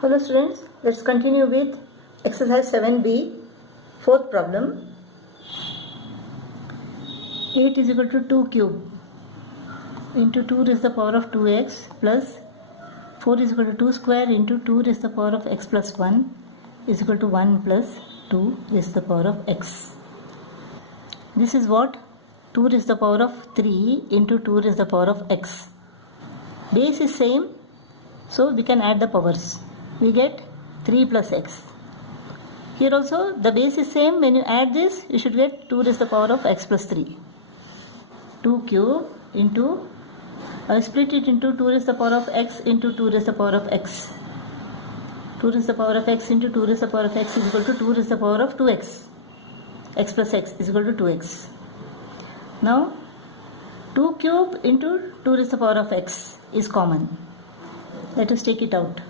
Hello students, let's continue with exercise 7b, fourth problem. 8 is equal to 2 cube into 2 raised to the power of 2x plus 4 is equal to 2 square into 2 raised to the power of x plus 1 is equal to 1 plus 2 raised to the power of x. This is what? 2 raised to the power of 3 into 2 raised to the power of x. Base is same, so we can add the powers. We get 3 plus x. Here also the base is same. When you add this, you should get 2 raised to the power of x plus 3. 2 cube into, I split it into 2 raised to the power of x into 2 raised to the power of x. 2 raised to the power of x into 2 raised to the power of x is equal to 2 raised to the power of 2x. X plus x is equal to 2x. Now 2 cube into 2 raised to the power of x is common. Let us take it out.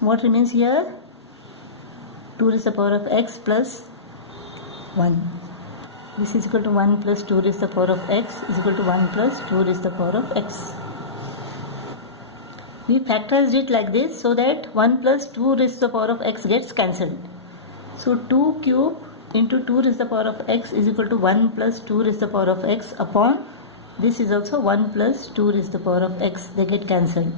What remains here? 2 raised to the power of x plus 1. This is equal to 1 plus 2 raised to the power of x is equal to 1 plus 2 raised to the power of x. We factorized it like this so that 1 plus 2 raised to the power of x gets cancelled. So 2 cube into 2 raised to the power of x is equal to 1 plus 2 raised to the power of x upon this is also 1 plus 2 raised to the power of x. They get cancelled.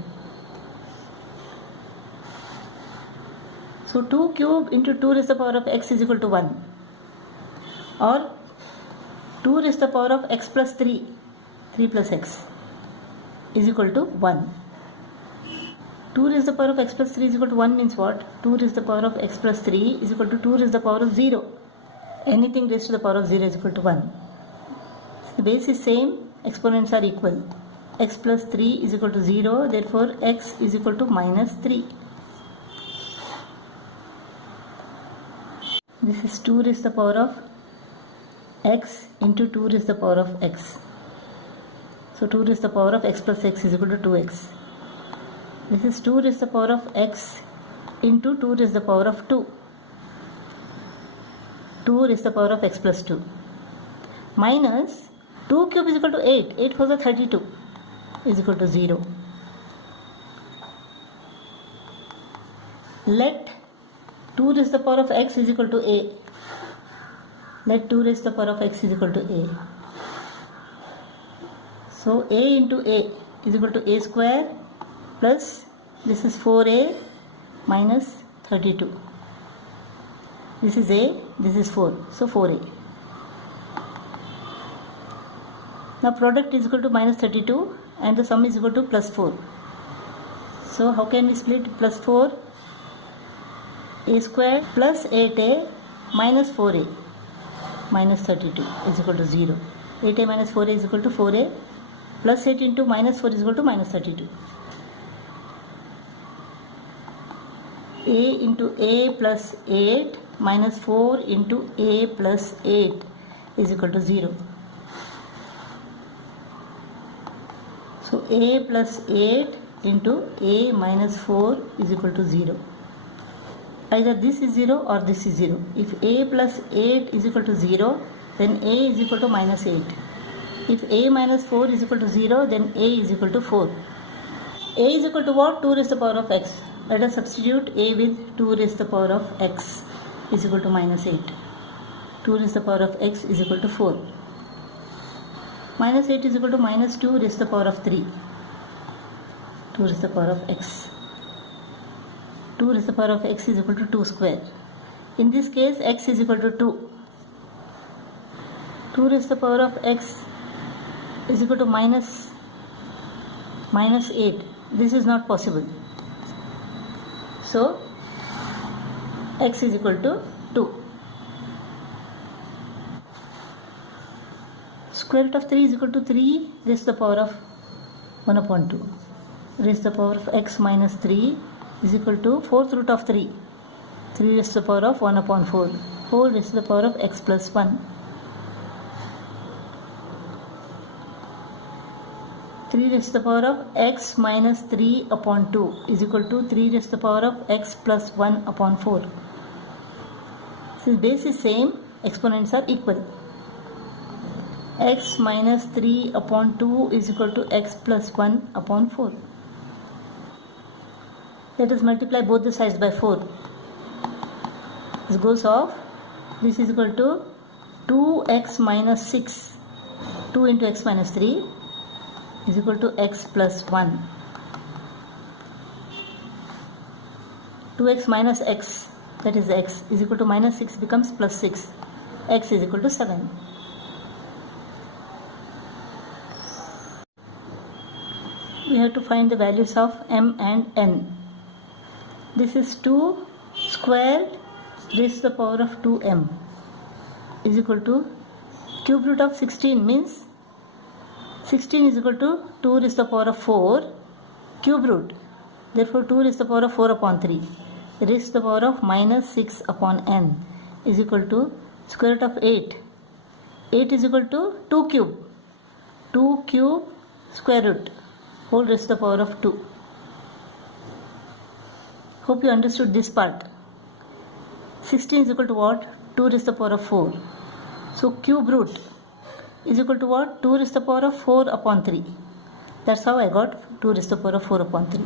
So 2 cube into 2 raised to the power of x is equal to 1, or 2 raised to the power of x plus 3 plus x is equal to 1. 2 raised to the power of x plus 3 is equal to 1 means what? 2 raised to the power of x plus 3 is equal to 2 raised to the power of 0. Anything raised to the power of 0 is equal to 1. So the base is same, exponents are equal. X plus 3 is equal to 0, therefore x is equal to minus 3. This is 2 raised to the power of x into 2 raised to the power of x. So 2 raised to the power of x plus x is equal to 2x. This is 2 raised to the power of x into 2 raised to the power of 2. 2 raised to the power of x plus 2. Minus 2 cube is equal to 8. 8 4 is 32 is equal to 0. Let 2 raised to the power of x is equal to a. Let 2 raised to the power of x is equal to a. So a into a is equal to a square plus this is 4a minus 32. This is a, this is 4. So 4a. Now product is equal to minus 32 and the sum is equal to plus 4. So how can we split plus 4? A square plus 8a minus 4a minus 32 is equal to 0. 8a minus 4a is equal to 4a plus 8 into minus 4 is equal to minus 32. A into a plus 8 minus 4 into a plus 8 is equal to 0. So a plus 8 into a minus 4 is equal to 0. Either this is 0 or this is 0. If a plus 8 is equal to 0, then a is equal to minus 8. If a minus 4 is equal to 0, then a is equal to 4. A is equal to what? 2 raised to the power of x. Let us substitute a with 2 raised to the power of x is equal to minus 8. 2 raised to the power of x is equal to 4. Minus 8 is equal to minus 2 raised to the power of 3. 2 raised to the power of x. 2 raised to the power of x is equal to 2 square. In this case, x is equal to 2. 2 raised to the power of x is equal to minus 8. This is not possible. So, x is equal to 2. Square root of 3 is equal to 3 raised to the power of 1 upon 2. Raised to the power of x minus 3 is equal to 4th root of 3. 3 raised to the power of 1 upon 4. 4 raised to the power of x plus 1. 3 raised to the power of x minus 3 upon 2 is equal to 3 raised to the power of x plus 1 upon 4. Since base is same, exponents are equal. X minus 3 upon 2 is equal to x plus 1 upon 4. Let us multiply both the sides by 4. This goes off. This is equal to 2x minus 6. 2 into x minus 3 is equal to x plus 1. 2x minus x, that is x, is equal to minus 6 becomes plus 6. X is equal to 7. We have to find the values of m and n. This is 2 squared raised to the power of 2m is equal to cube root of 16 means 16 is equal to 2 raised to the power of 4 cube root. Therefore 2 raised to the power of 4 upon 3 raised to the power of minus 6 upon n is equal to square root of 8. 8 is equal to 2 cube. 2 cube square root whole raised to the power of 2. Hope you understood this part. 16 is equal to what? 2 raised to the power of 4. So cube root is equal to what? 2 raised to the power of 4 upon 3. That's how I got 2 raised to the power of 4 upon 3.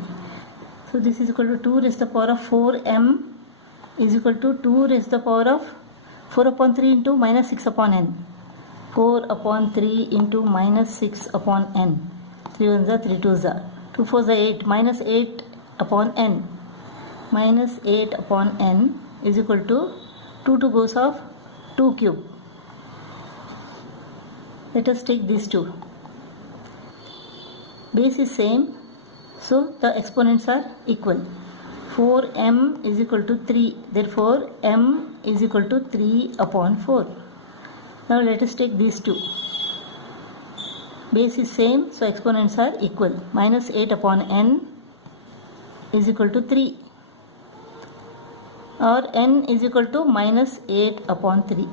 So this is equal to 2 raised to the power of 4m is equal to 2 raised to the power of 4 upon 3 into minus 6 upon n. 4 upon 3 into minus 6 upon n. 3 1s are 3 2s are. 2 4s are 8. Minus 8 upon n. Minus 8 upon n is equal to 2 goes off 2 cube. Let us take these two. Base is same, so the exponents are equal. 4m is equal to 3. Therefore m is equal to 3 upon 4. Now let us take these two. Base is same, so exponents are equal. Minus 8 upon n is equal to 3. Or n is equal to minus 8 upon 3.